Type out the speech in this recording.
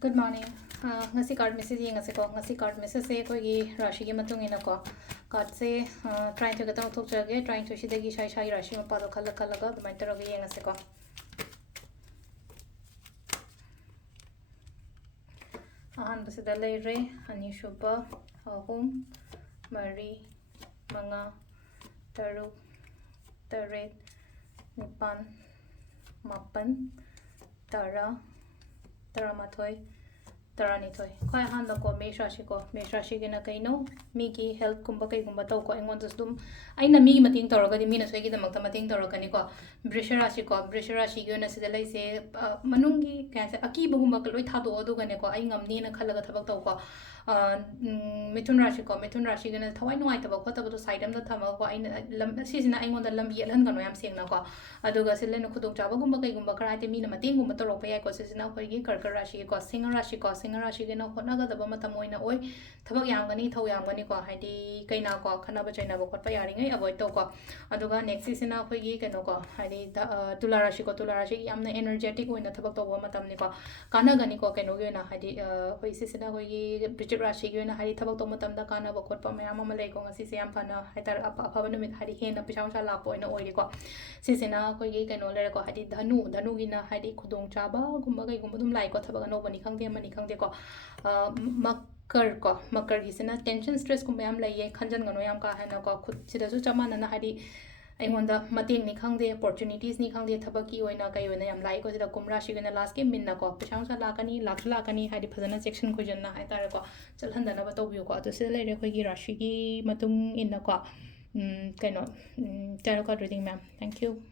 Good morning. Ngasi card message ngasi ko ngasi card message se ko gi rashi gi matung ina ko card se trying to get out of jage trying to shidagi shai shai rashi ma pado khala khala ga mai taro gi ngasi ko ahan base da lei re ani shuba ahum mari manga taru taret nipan mapan tara taramathoi Taranithoi. Quite a hand of Meshashi in a kaino, Miki, help Kumbaka Kumbatoko, and want to stum. I know me, Matin Toroga, the Minaswagi, the Matamatin Torocanico, Brisharashiko, Brisharashi, Gunasila say, Manungi, can say, Akibu Makaloi Tato, Odoganeco, Ingam Nina Kalagatabako, Mitun Rashi, and how I know I have a quarter of the side of the Tamako, season I want the Lambi Langan, I'm saying Nako, Adoga Selena Kutujaba, Gumbaka, Gumbaka, the Minamatin, Gumatoropa, Cosina, Karkarashi, Singer Rashi, no Honaga, the Bamatamoina Oi, Tabagangani, Toyangani, Hadi, Kainako, Kanaba China, Payaring, avoid Toko, Adoga, next season of Pagi, Kanoko, Hadi, Tularashi, I'm the energetic when the Tabato Wamatamnico, Kanaganiko, Kanogana, Hadi, Hoisina, Bridget Rashi, and Hadi Tabatomatam, the Kana, Kopa, Mamaleko, Sisiam Pana, Hatanamit, Hadi Hen, Pishansha Lapo, and Oilico, Sisina, Hoyi, and Olerico, Hadi Danu, Danugina, Hadi Kudung Chaba, Gumbaga, Gumbum like, whatever, nobody can get money, can go. Makar gisina tension stress ko mayam laiye khanjan gano yam ka hana ko khud sida su chamana na hadi aingonda mating ni khangde opportunities ni khangde thabaki oina kai oina yam lai ko sida kumra shigana last ke minna ko pechang sa lakani lakani hadi phajana section ko janna hai tar ko chalhanda na bataw biyo ko to sida leire khoi gi rashi gi matung inna ko kaino tarot card reading ma'am. Thank you.